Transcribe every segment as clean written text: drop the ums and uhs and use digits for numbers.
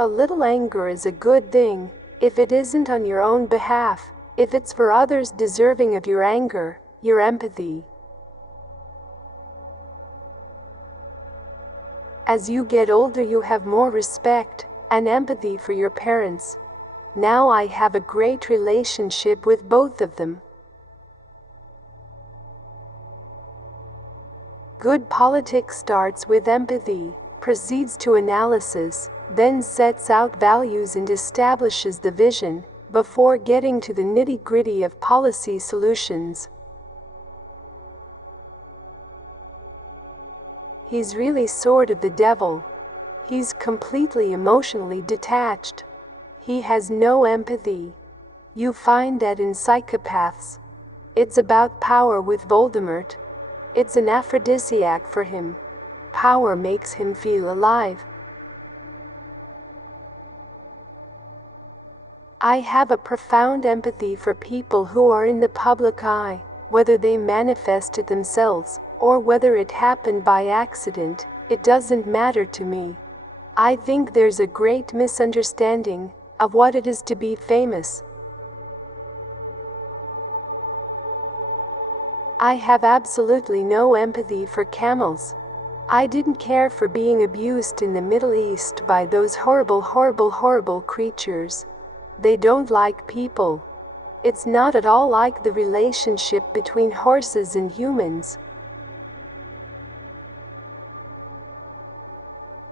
A little anger is a good thing, if it isn't on your own behalf, if it's for others deserving of your anger, your empathy. As you get older, you have more respect and empathy for your parents. Now I have a great relationship with both of them. Good politics starts with empathy, proceeds to analysis, then sets out values and establishes the vision, before getting to the nitty-gritty of policy solutions. He's really sort of the devil. He's completely emotionally detached. He has no empathy. You find that in psychopaths. It's about power with Voldemort. It's an aphrodisiac for him. Power makes him feel alive. I have a profound empathy for people who are in the public eye, whether they manifest it themselves, or whether it happened by accident. It doesn't matter to me. I think there's a great misunderstanding of what it is to be famous. I have absolutely no empathy for camels. I didn't care for being abused in the Middle East by those horrible creatures. They don't like people. It's not at all like the relationship between horses and humans.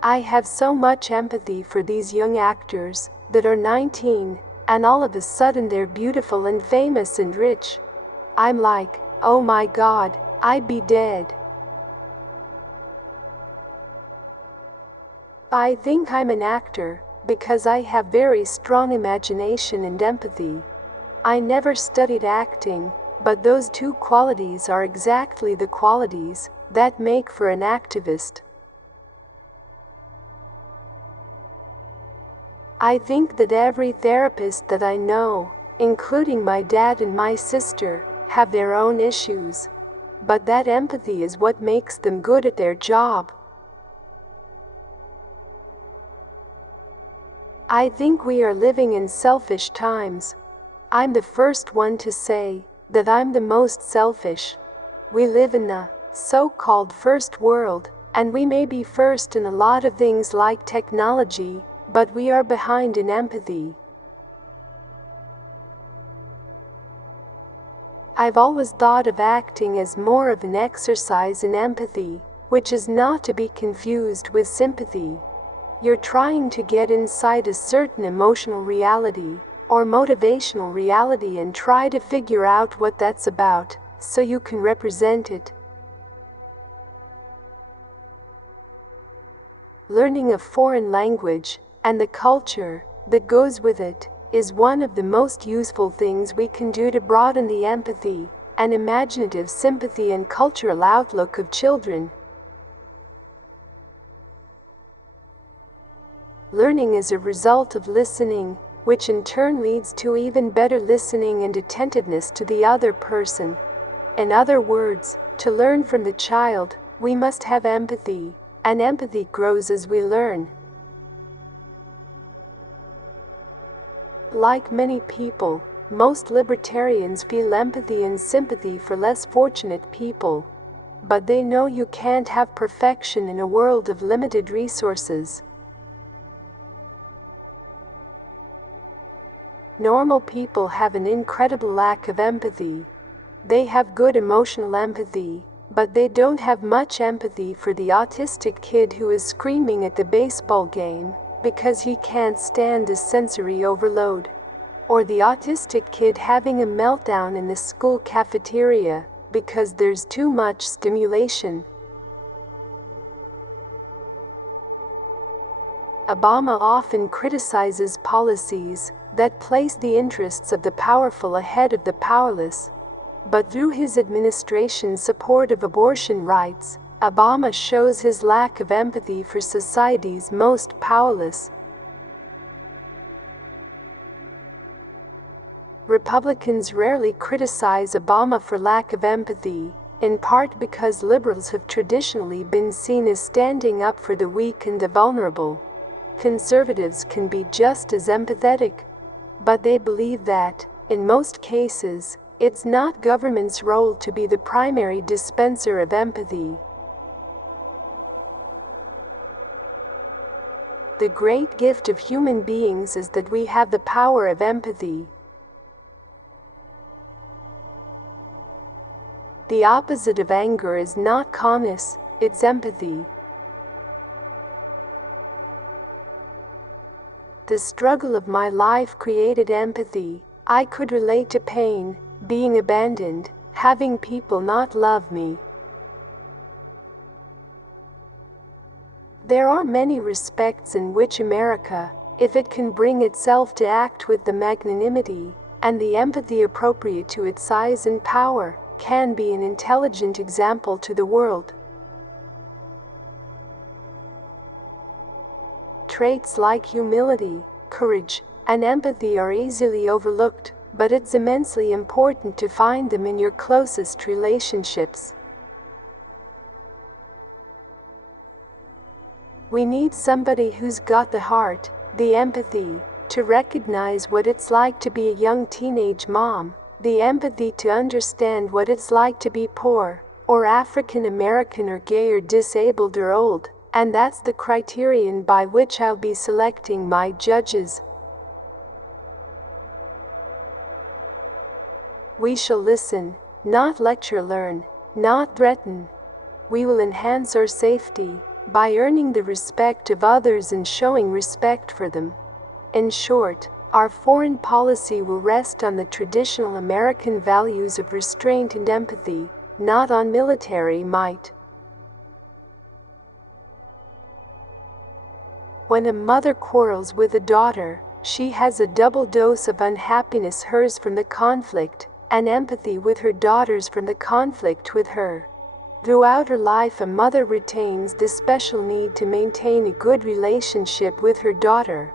I have so much empathy for these young actors that are 19, and all of a sudden they're beautiful and famous and rich. I'm like, oh my God, I'd be dead. I think I'm an actor because I have very strong imagination and empathy. I never studied acting, but those two qualities are exactly the qualities that make for an activist. I think that every therapist that I know, including my dad and my sister, have their own issues, but that empathy is what makes them good at their job. I think we are living in selfish times. I'm the first one to say that I'm the most selfish. We live in the so-called first world, and we may be first in a lot of things like technology, but we are behind in empathy. I've always thought of acting as more of an exercise in empathy, which is not to be confused with sympathy. You're trying to get inside a certain emotional reality or motivational reality and try to figure out what that's about, so you can represent it. Learning a foreign language and the culture that goes with it is one of the most useful things we can do to broaden the empathy and imaginative sympathy and cultural outlook of children. Learning is a result of listening, which in turn leads to even better listening and attentiveness to the other person. In other words, to learn from the child, we must have empathy, and empathy grows as we learn. Like many people, most libertarians feel empathy and sympathy for less fortunate people. But they know you can't have perfection in a world of limited resources. Normal people have an incredible lack of empathy. They have good emotional empathy, but they don't have much empathy for the autistic kid who is screaming at the baseball game because he can't stand the sensory overload, or the autistic kid having a meltdown in the school cafeteria because there's too much stimulation. Obama often criticizes policies that place the interests of the powerful ahead of the powerless. But through his administration's support of abortion rights, Obama shows his lack of empathy for society's most powerless. Republicans rarely criticize Obama for lack of empathy, in part because liberals have traditionally been seen as standing up for the weak and the vulnerable. Conservatives can be just as empathetic, but they believe that, in most cases, it's not government's role to be the primary dispenser of empathy. The great gift of human beings is that we have the power of empathy. The opposite of anger is not calmness, it's empathy. The struggle of my life created empathy. I could relate to pain, being abandoned, having people not love me. There are many respects in which America, if it can bring itself to act with the magnanimity and the empathy appropriate to its size and power, can be an intelligent example to the world. Traits like humility, courage, and empathy are easily overlooked, but it's immensely important to find them in your closest relationships. We need somebody who's got the heart, the empathy, to recognize what it's like to be a young teenage mom, the empathy to understand what it's like to be poor, or African American or gay or disabled or old, and that's the criterion by which I'll be selecting my judges. We shall listen, not lecture, learn, not threaten. We will enhance our safety by earning the respect of others and showing respect for them. In short, our foreign policy will rest on the traditional American values of restraint and empathy, not on military might. When a mother quarrels with a daughter, she has a double dose of unhappiness, hers from the conflict, and empathy with her daughter's from the conflict with her. Throughout her life, a mother retains the special need to maintain a good relationship with her daughter.